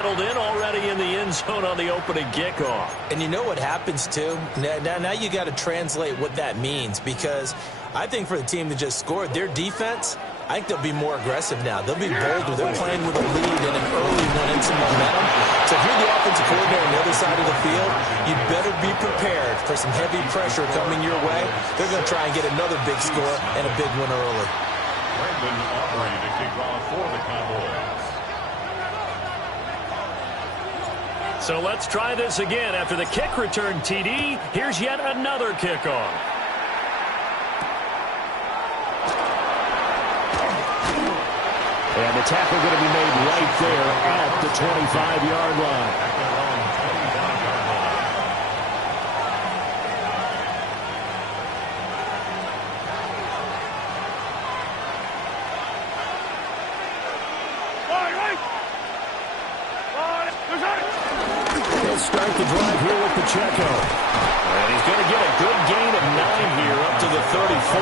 Settled in already in the end zone on the opening kickoff. And you know what happens, too? Now you got to translate what that means, because I think for the team that just scored, their defense, I think they'll be more aggressive now. They'll be bolder. They're playing with a lead and an early one and some momentum. So if you're the offensive coordinator on the other side of the field, you better be prepared for some heavy pressure coming your way. They're going to try and get another big score and a big one early. Brandon Aubrey to kick off for the Cowboys. So let's try this again. After the kick return TD, here's yet another kickoff. And the tackle going to be made right there at the 25-yard line. Start the drive here with Pacheco. And he's going to get a good gain of 9 here up to the 34.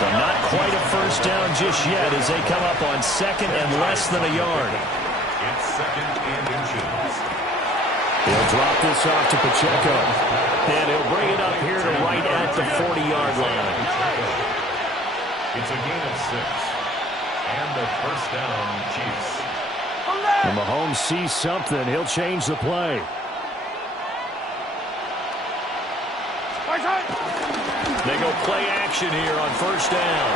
So not quite a first down just yet as they come up on second and less than a yard. It's second and inches. He'll drop this off to Pacheco. And he'll bring it up here to right at the 40-yard line. It's a gain of 6. And the first down, Chiefs. And Mahomes sees something. He'll change the play. They go play action here on first down.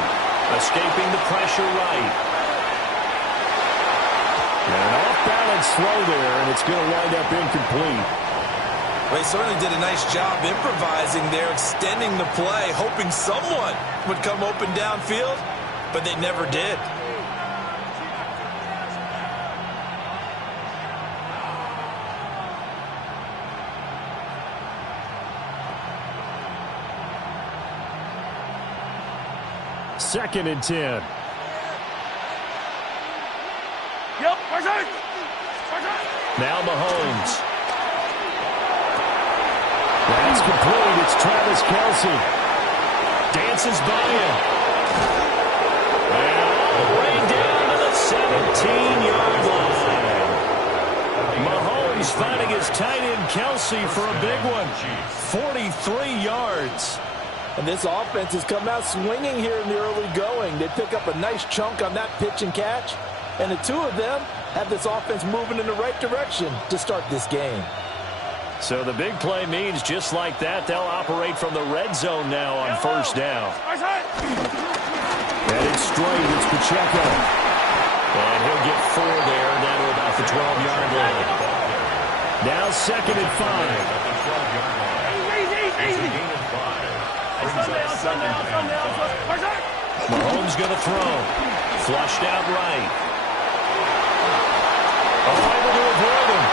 Escaping the pressure right. And an off-balance throw there, and it's going to wind up incomplete. They certainly did a nice job improvising there, extending the play, hoping someone would come open downfield, but they never did. Second and 10. Now Mahomes. That's complete. It's Travis Kelce. Dances by him. And all the way down to the 17-yard line. Mahomes finding his tight end Kelce for a big one. 43 yards. And this offense has come out swinging here in the early going. They pick up a nice chunk on that pitch and catch. And the two of them have this offense moving in the right direction to start this game. So the big play means just like that, they'll operate from the red zone now on first down. And it's straight. It's Pacheco. And he'll get 4 there, down to about the 12-yard line. Now second and 5. Mahomes going to throw. Flushed out right. Able to avoid him.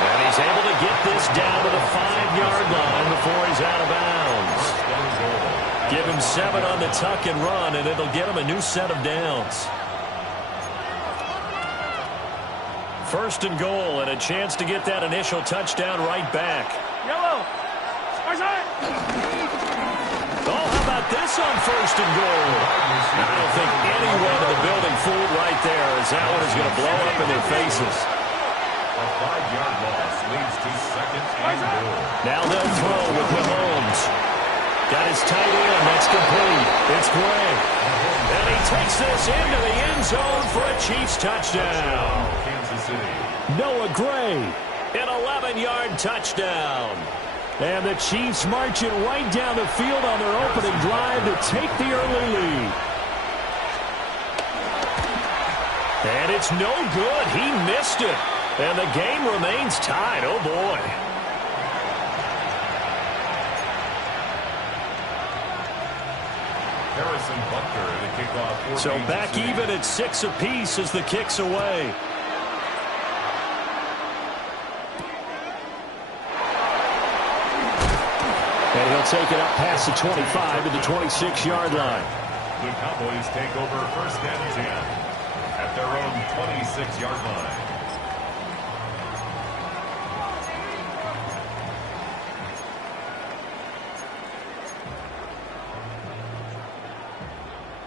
And he's able to get this down to the 5-yard line before he's out of bounds. Give him 7 on the tuck and run, and it'll get him a new set of downs. First and goal, and a chance to get that initial touchdown right back. Yellow. Oh, how about this on first and goal? I don't think anyone in the building fooled right there, as that one is going to blow up in their faces. A 5-yard loss leads to second and goal. Now they'll throw with Mahomes. Got his tight end. That's complete. It's Gray. And he takes this into the end zone for a Chiefs touchdown. Kansas City. Noah Gray. An 11-yard touchdown. And the Chiefs march it right down the field on their opening drive to take the early lead. And it's no good. He missed it. And the game remains tied. Oh, boy. Harrison Butker to kick off. So back even at 6 apiece as the kick's away. And he'll take it up past the 25 to the 26-yard line. The Cowboys take over first and 10 at their own 26-yard line.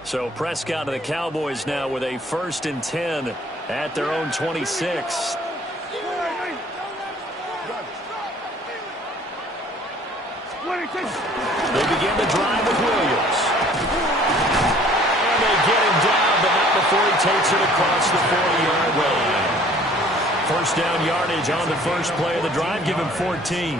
So Prescott and the Cowboys now with a first and 10 at their own 26. They begin the drive with Williams. And they get him down, but not before he takes it across the 40-yard line. First down yardage on the first play of the drive. Give him 14.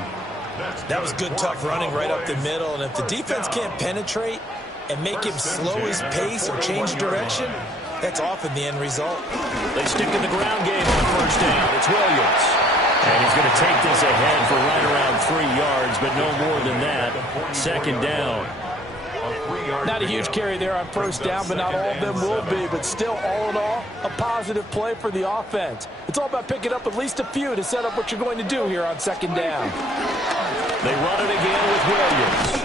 That was good, tough running right up the middle. And if the defense can't penetrate and make him slow his pace or change direction, that's often the end result. They stick to the ground game on first down. It's Williams. And he's going to take this ahead for right around 3 yards, but no more than that. Second down. Not a huge carry there on first down, but not all of them will be. But still, all in all, a positive play for the offense. It's all about picking up at least a few to set up what you're going to do here on second down. They run it again with Williams.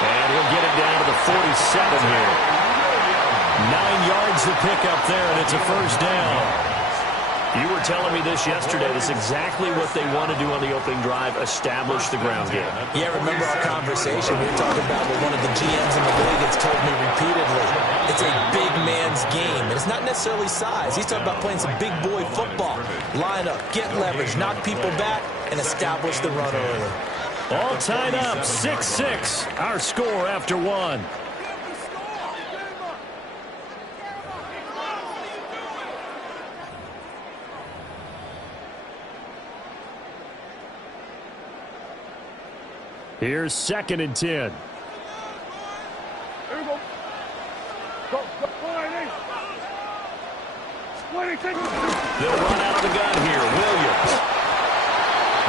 And he'll get it down to the 47 here. 9 yards to pick up there, and it's a first down. You were telling me this yesterday. This is exactly what they want to do on the opening drive, establish the ground game. Yeah, remember our conversation. We were talking about what one of the GMs in the league has told me repeatedly. It's a big man's game, and it's not necessarily size. He's talking about playing some big boy football. Line up, get leverage, knock people back, and establish the run early. All tied up, 6-6, our score after one. Here's 2nd and 10. Here we go. Go, They'll run out of the gun here. Williams.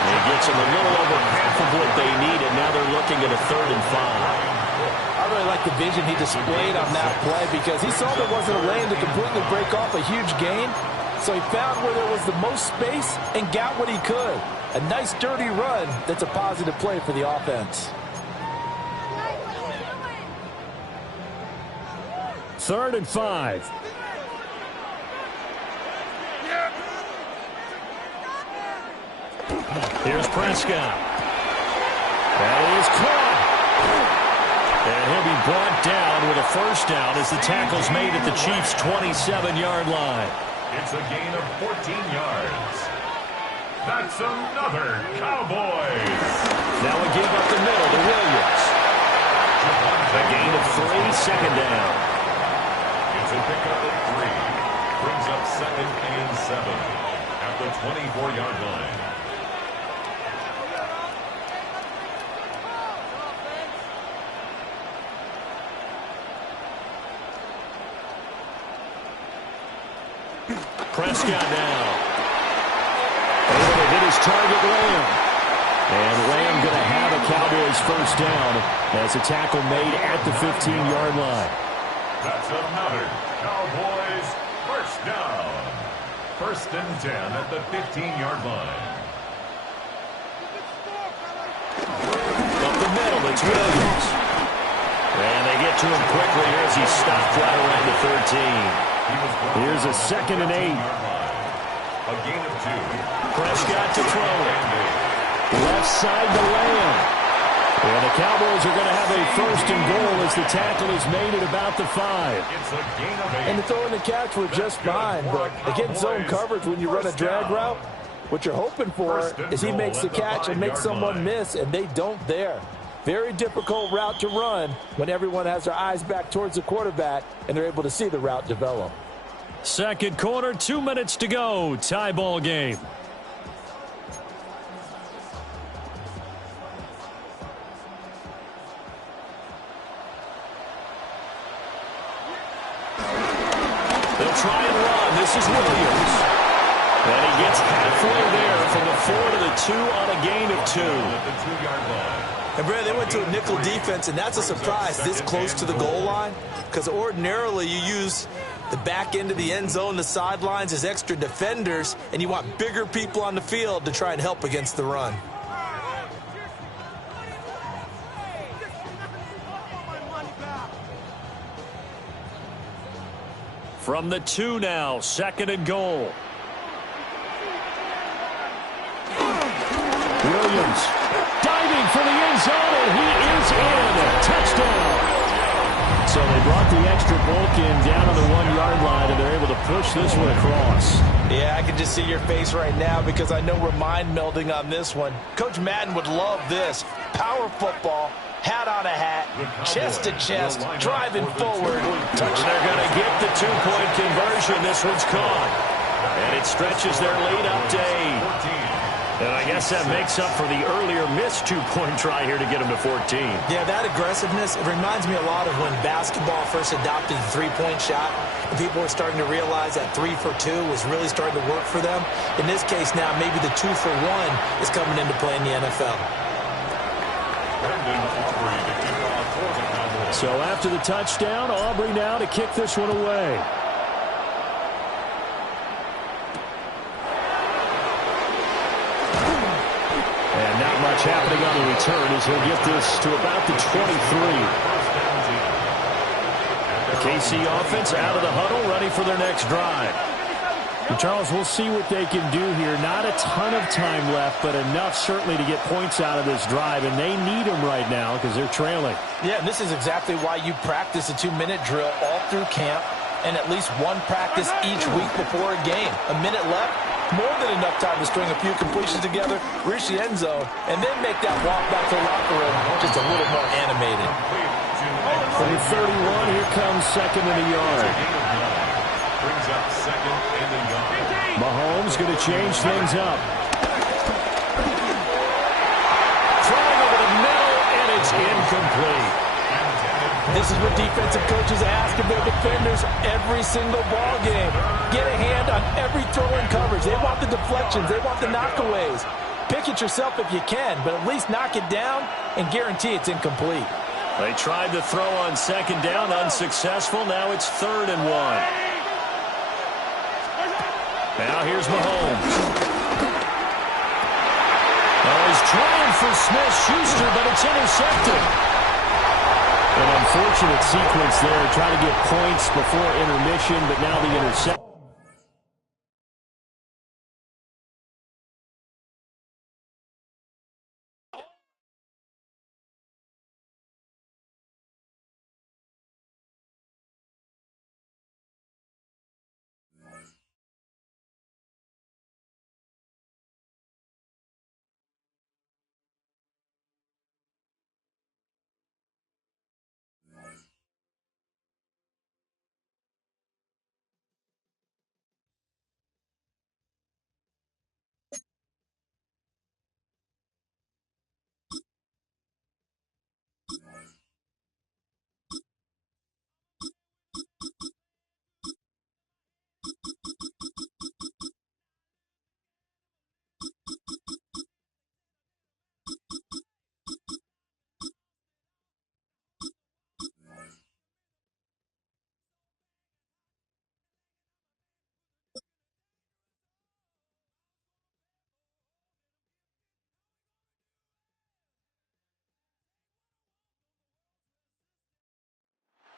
And he gets them a little over half of what they need, and now they're looking at a 3rd and 5. I really like the vision he displayed on that play because he saw there wasn't a lane to completely break off a huge gain. So he found where there was the most space and got what he could. A nice, dirty run that's a positive play for the offense. 3rd and 5. Here's Prescott. That is caught. And he'll be brought down with a first down as the tackle's made at the Chiefs' 27-yard line. It's a gain of 14 yards. That's another Cowboys. Now we give up the middle to Williams. A gain of 3, second down. It's a pickup of 3. Brings up 2nd and 7 at the 24-yard line. Prescott now. Able to hit his target, Lamb. And Lamb going to have a Cowboys first down as a tackle made at the 15-yard line. That's another Cowboys first down. 1st and 10 at the 15-yard line. Up the middle, it's Williams. And they get to him quickly here as he stopped right around the 13. Here's a 2nd and 8. A gain of 2. Prescott to throw it. Left side to Lamb. And the Cowboys are going to have a 1st and goal as the tackle is made at about the 5. It's a gain of 8. And the throw and the catch were just fine, but against zone coverage when you run a drag route, what you're hoping for is he makes the catch and makes someone miss, and they don't there. Very difficult route to run when everyone has their eyes back towards the quarterback and they're able to see the route develop. Second quarter, 2 minutes to go. Tie ball game. They'll try and run. This is Williams. And he gets halfway there from the 4 to the 2 on a gain of 2. At the 2-yard line. And, Brad, they went to a nickel defense, and that's a surprise this close to the goal line because ordinarily you use the back end of the end zone, the sidelines as extra defenders, and you want bigger people on the field to try and help against the run. From the 2 now, 2nd and goal. Williams diving for the end zone, and he is in. Touchdown. So they brought the extra bulk in down on the 1-yard line, and they're able to push this one across. Yeah, I can just see your face right now because I know we're mind melding on this one. Coach Madden would love this. Power football, hat on a hat, chest to chest, driving forward. Touchdown. They're going to get the two-point conversion. This one's caught. And it stretches their lead up to 8. And I guess that makes up for the earlier missed two-point try here to get them to 14. Yeah, that aggressiveness, it reminds me a lot of when basketball first adopted the three-point shot, and people were starting to realize that 3 for 2 was really starting to work for them. In this case now, maybe the 2 for 1 is coming into play in the NFL. So after the touchdown, Aubrey now to kick this one away. And not much happening on the return as he'll get this to about the 23. The KC offense out of the huddle, ready for their next drive. And Charles, we'll see what they can do here. Not a ton of time left, but enough certainly to get points out of this drive, and they need them right now because they're trailing. Yeah, and this is exactly why you practice a 2-minute drill all through camp and at least one practice each week before a game. A minute left, more than enough time to string a few completions together, reach the end zone, and then make that walk back to the locker room just a little more animated. From the 31, here comes second and a yard. Brings up second and a yard. Mahomes going to change things up. Throwing over the middle, and it's incomplete. This is what defensive coaches ask of their defenders every single ball game. Get a hand on every throw in coverage. They want the deflections. They want the knockaways. Pick it yourself if you can, but at least knock it down and guarantee it's incomplete. They tried to throw on second down, unsuccessful. Now it's 3rd and 1. Now here's Mahomes. Oh, he's trying for Smith-Schuster, but it's intercepted. An unfortunate sequence there, trying to get points before intermission, but now the interception.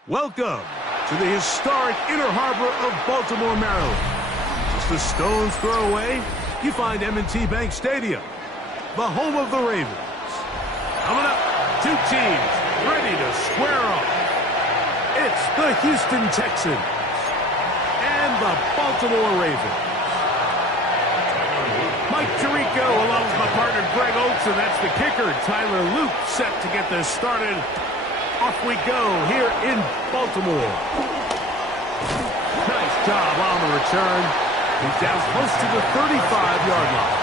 Welcome to the historic Inner Harbor of Baltimore, Maryland. Just a stone's throw away, you find M&T Bank Stadium, the home of the Ravens. Coming up, two teams ready to square off. It's the Houston Texans and the Baltimore Ravens. Mike Tirico along with my partner Greg Oates, and that's the kicker, Tyler Luke, set to get this started. Off we go here in Baltimore. Nice job on the return. He's down close to the 35-yard line.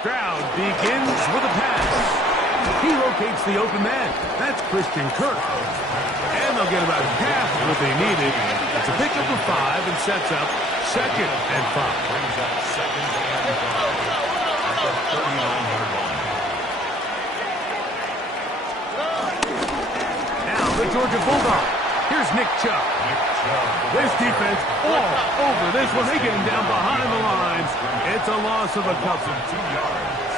Stroud begins with a pass. He locates the open man. That's Christian Kirk. And they'll get about half of what they needed. It's a pickup of 5 and sets up 2nd and 5. Brings up 2nd and 5 at the 39-yard line. Now the Georgia Bulldog. Here's Nick Chubb. This defense all over this one. They get him down behind the lines. It's a loss of a couple. 2 yards.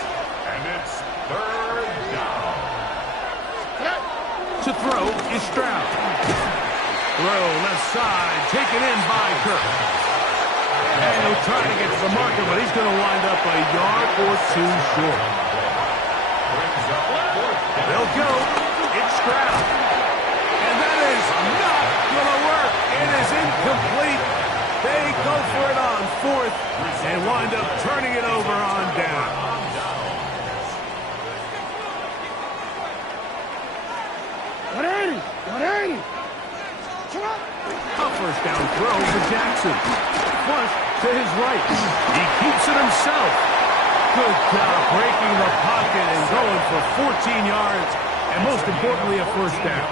And it's 3rd To throw is Stroud. Throw left side, taken in by Kirk. And he'll try to get to the marker, but he's going to wind up a yard or two short. They'll go. It's Stroud. And that is not going to work. It is incomplete. They go for it on fourth and wind up turning it over on down. A first down throw for Jackson. Flush to his right. He keeps it himself. Good job breaking the pocket and going for 14 yards, and most importantly, a first down.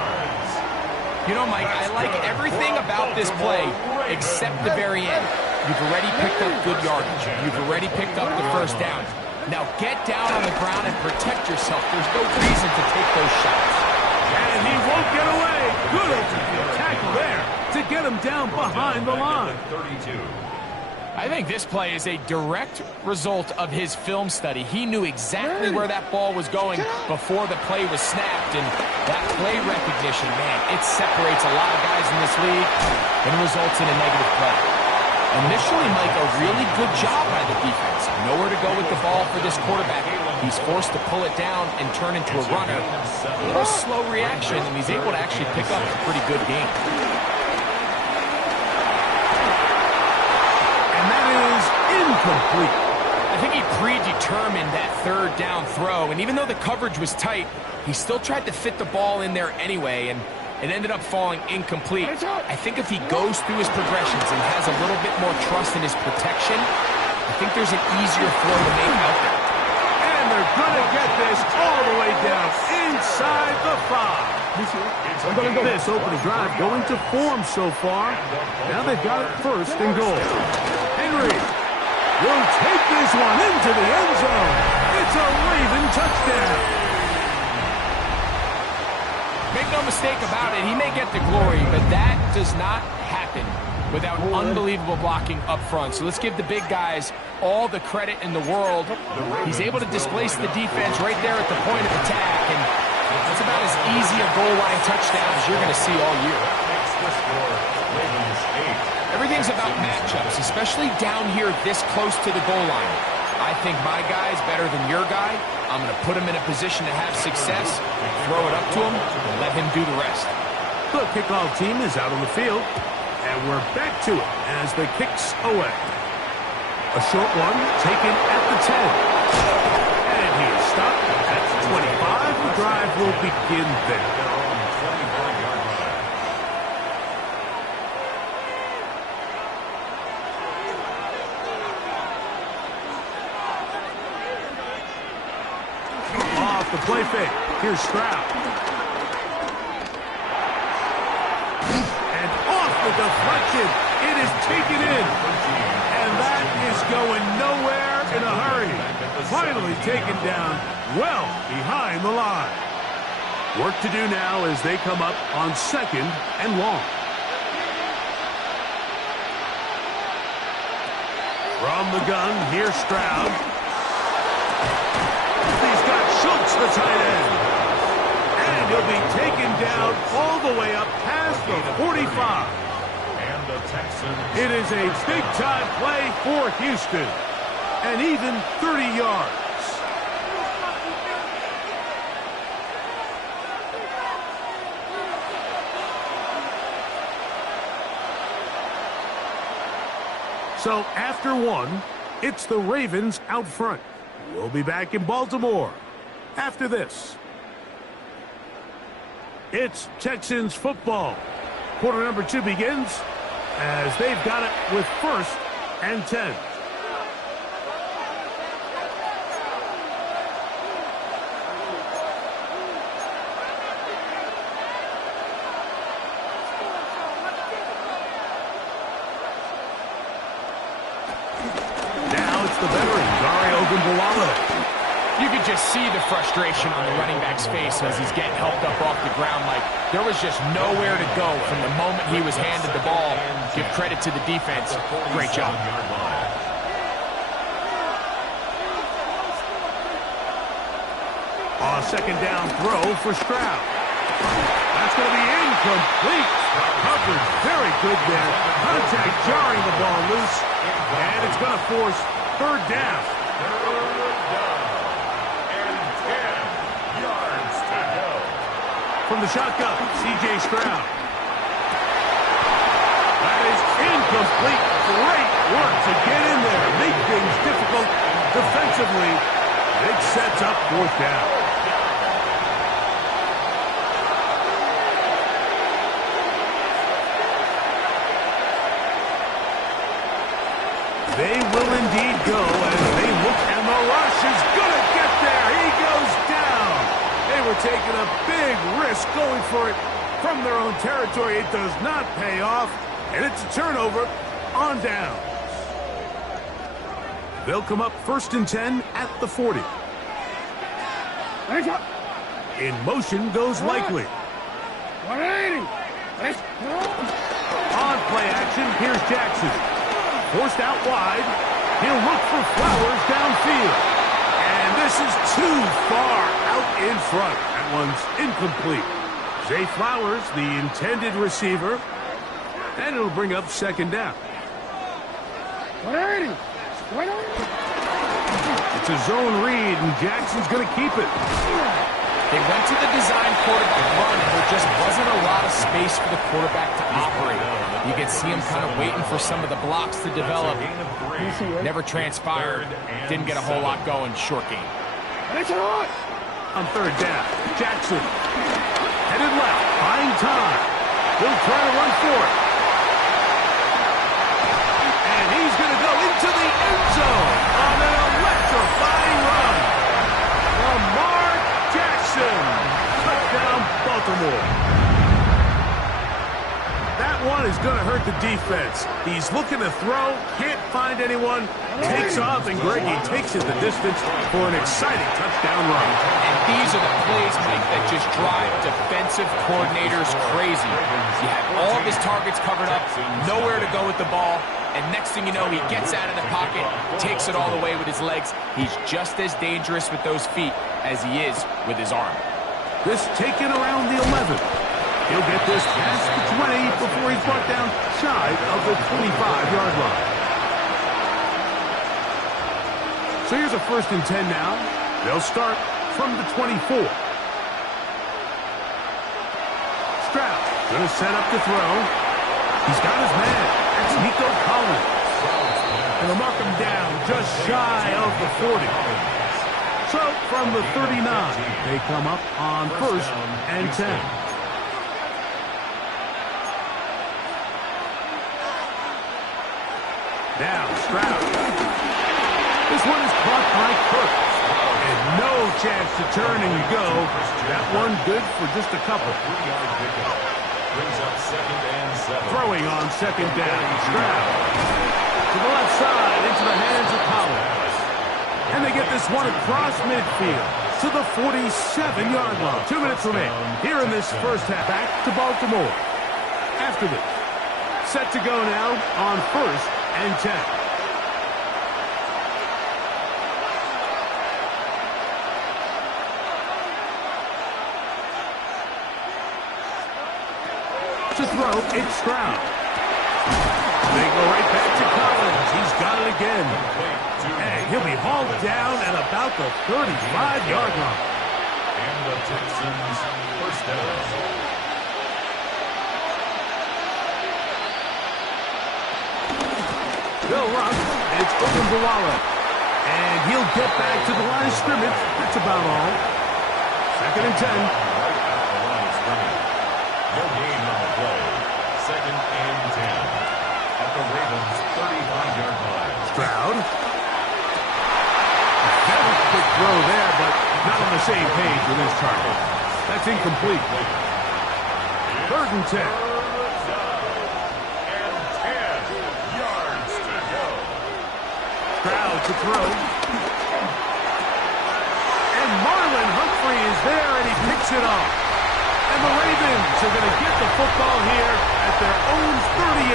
You know, Mike, I like everything about this play except the very end. You've already picked up good yardage. You've already picked up the first down. Now get down on the ground and protect yourself. There's no reason to take those shots. And he won't get away. Good open field tackle there to get him down behind the line. I think this play is a direct result of his film study. He knew exactly where that ball was going before the play was snapped, and that play recognition, man, it separates a lot of guys in this league and results in a negative play. Initially, Mike, a really good job by the defense. Nowhere to go with the ball for this quarterback. He's forced to pull it down and turn into a runner. A little slow reaction, and he's able to actually pick up a pretty good game. And that is incomplete. I think he predetermined that third down throw, and even though the coverage was tight, he still tried to fit the ball in there anyway, and it ended up falling incomplete. I think if he goes through his progressions and has a little bit more trust in his protection, I think there's an easier throw to make out there. And they're going to get this all the way down inside the 5. This opening drive going to form so far. Now they've got it first and goal. Henry will take this one into the end zone. It's a Raven touchdown. Make no mistake about it, he may get the glory, but that does not happen without unbelievable blocking up front. So let's give the big guys all the credit in the world. He's able to displace the defense right there at the point of attack, and that's about as easy a goal line touchdown as you're going to see all year. Everything's about matchups, especially down here this close to the goal line. I think my guy's better than your guy. I'm going to put him in a position to have success, throw it up to him, and let him do the rest. The kickoff team is out on the field, and we're back to it as the kicks away. A short one taken at the 10. And he is stopped at the 25. The drive will begin there. The play fake. Here's Stroud. And off the deflection. It is taken in. And that is going nowhere in a hurry. Finally taken down well behind the line. Work to do now as they come up on 2nd and long. From the gun, here's Stroud. The tight end. And he'll be taken down all the way up past the 45. And the Texans. It is a big-time play for Houston. And even 30 yards. So after one, it's the Ravens out front. We'll be back in Baltimore after this. It's Texans football. Quarter number 2 begins as they've got it with 1st and 10. Now it's the veteran, Dario Ogunbowale. You could just see the frustration on the running back's face as he's getting helped up off the ground. Like, there was just nowhere to go from the moment he was handed the ball. Give credit to the defense. Great job. On second down throw for Stroud. That's going to be incomplete. Coverage very good there. Contact jarring the ball loose. And it's going to force third down. And 10 yards to go. From the shotgun, C.J. Stroud. That is incomplete. Great work to get in there. Make things difficult defensively. It sets up fourth down. They will indeed go as they look, and the rush is going to get there. He goes down. They were taking a big risk going for it from their own territory. It does not pay off, and it's a turnover on down. They'll come up 1st and 10 at the 40. In motion goes Likely. On play action, here's Jackson. Forced out wide. He'll look for Flowers downfield. And this is too far out in front. That one's incomplete. Zay Flowers, the intended receiver. And it'll bring up second down. It's a zone read, and Jackson's going to keep it. They went to the design quarterback run, and there just wasn't a lot of space for the quarterback to operate. You could see him kind of waiting for some of the blocks to develop. Never transpired. Didn't get a whole lot going. Short game. On third down, Jackson headed left, buying time. He'll try to run for it. And he's going to go into the end zone on an electrifying run. Lamar Jackson, touchdown Baltimore. That one is going to hurt the defense. He's looking to throw, can't find anyone, takes off, and Greggy takes it the distance for an exciting touchdown run. And these are the plays, Mike, that just drive defensive coordinators crazy. You have all of his targets covered up, nowhere to go with the ball, and next thing you know, he gets out of the pocket, takes it all the way with his legs. He's just as dangerous with those feet as he is with his arm. This taken around the 11. He'll get this past the 20 before he's brought down shy of the 25-yard line. So here's a 1st and 10 now. They'll start from the 24. Stroud going to set up the throw. He's got his man. That's Nico Collins. And they'll mark him down just shy of the 40. So from the 39, they come up on 1st and 10. Now, Stroud. This one is caught by Kirk. And no chance to turn and go. That one good for just a couple. Brings up 2nd and 7. Throwing on second down. Stroud. To the left side, into the hands of Collins. And they get this one across midfield to the 47-yard line. 2 minutes remaining here in this first half. Back to Baltimore. After this, set to go now on 1st and 10. To throw, it's Stroud. They go right back to Collins. He's got it again. And he'll be hauled down at about the 35-yard line. And the Texans first down. They'll run. It's open to Waller. And he'll get back to the line of scrimmage. That's about all. 2nd and 10. No gain on the play. 2nd and 10. At the Ravens' 35-yard line. Stroud. That was a quick throw there, but not on the same page with his target. That's incomplete. 3rd and 10. Stroud to throw. And Marlon Humphrey is there, and he picks it off. And the Ravens are going to get the football here at their own 38.